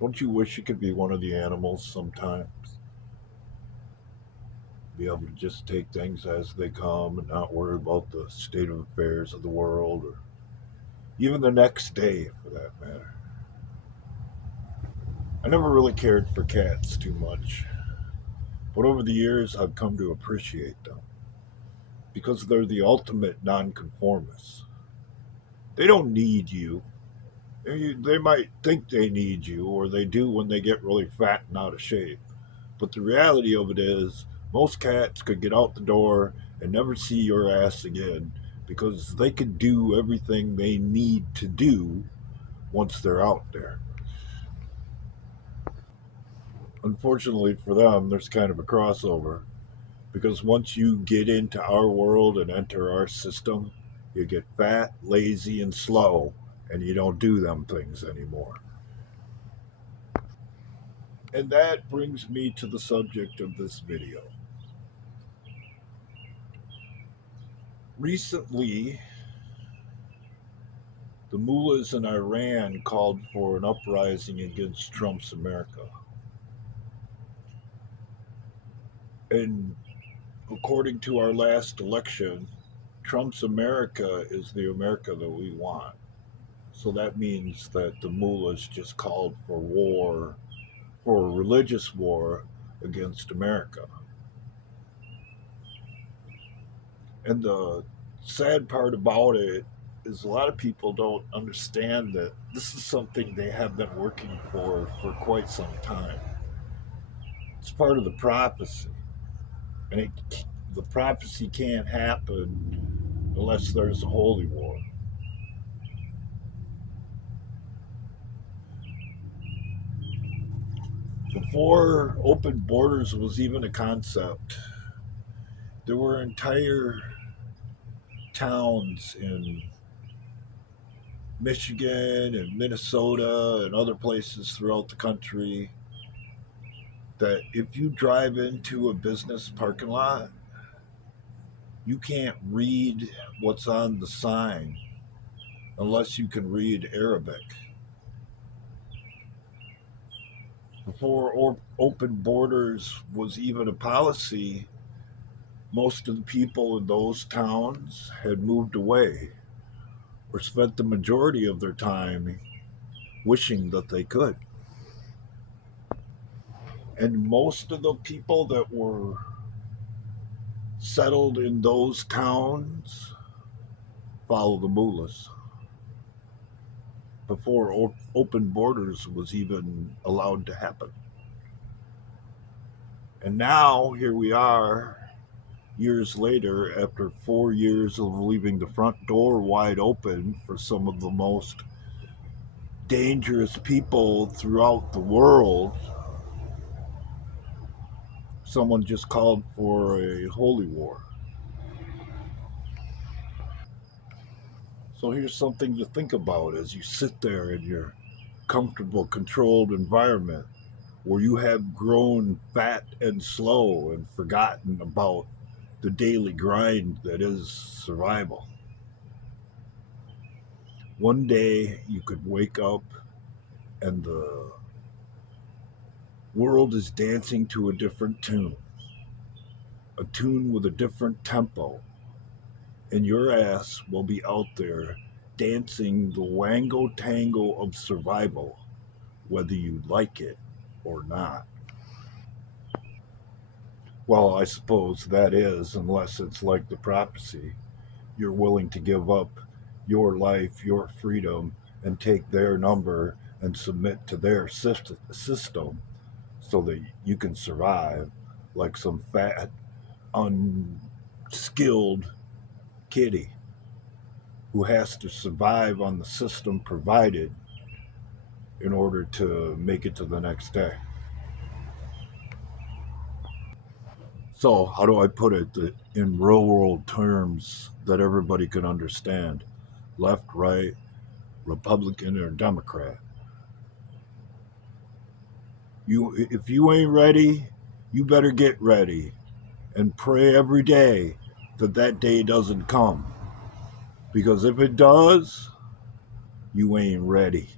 Don't you wish you could be one of the animals sometimes? Be able to just take things as they come and not worry about the state of affairs of the world or even the next day for that matter. I never really cared for cats too much, but over the years I've come to appreciate them because they're the ultimate nonconformists. They don't need you. They might think they need you, or they do when they get really fat and out of shape. But the reality of it is, most cats could get out the door and never see your ass again because they can do everything they need to do once they're out there. Unfortunately for them, there's kind of a crossover because once you get into our world and enter our system, you get fat, lazy, and slow, and you don't do them things anymore. And that brings me to the subject of this video. Recently, the mullahs in Iran called for an uprising against Trump's America. And according to our last election, Trump's America is the America that we want. So that means that the mullahs just called for war, for a religious war against America. And the sad part about it is a lot of people don't understand that this is something they have been working for quite some time. It's part of the prophecy, and the prophecy can't happen unless there's a holy war. Before open borders was even a concept, there were entire towns in Michigan and Minnesota and other places throughout the country that if you drive into a business parking lot, you can't read what's on the sign unless you can read Arabic. Before open borders was even a policy, most of the people in those towns had moved away or spent the majority of their time wishing that they could. And most of the people that were settled in those towns follow the mullahs before open borders was even allowed to happen. And now here we are, years later, after 4 years of leaving the front door wide open for some of the most dangerous people throughout the world, someone just called for a holy war. So here's something to think about as you sit there in your comfortable, controlled environment where you have grown fat and slow and forgotten about the daily grind that is survival. One day you could wake up and the world is dancing to a different tune, a tune with a different tempo, and your ass will be out there dancing the wango tango of survival, whether you like it or not. Well, I suppose that is, unless it's like the prophecy. You're willing to give up your life, your freedom, and take their number and submit to their system so that you can survive like some fat, unskilled kitty who has to survive on the system provided in order to make it to the next day. So, how do I put it in real world terms that everybody can understand? Left, right, Republican, or Democrat? If you ain't ready, you better get ready and pray every day that that day doesn't come. Because if it does, you ain't ready.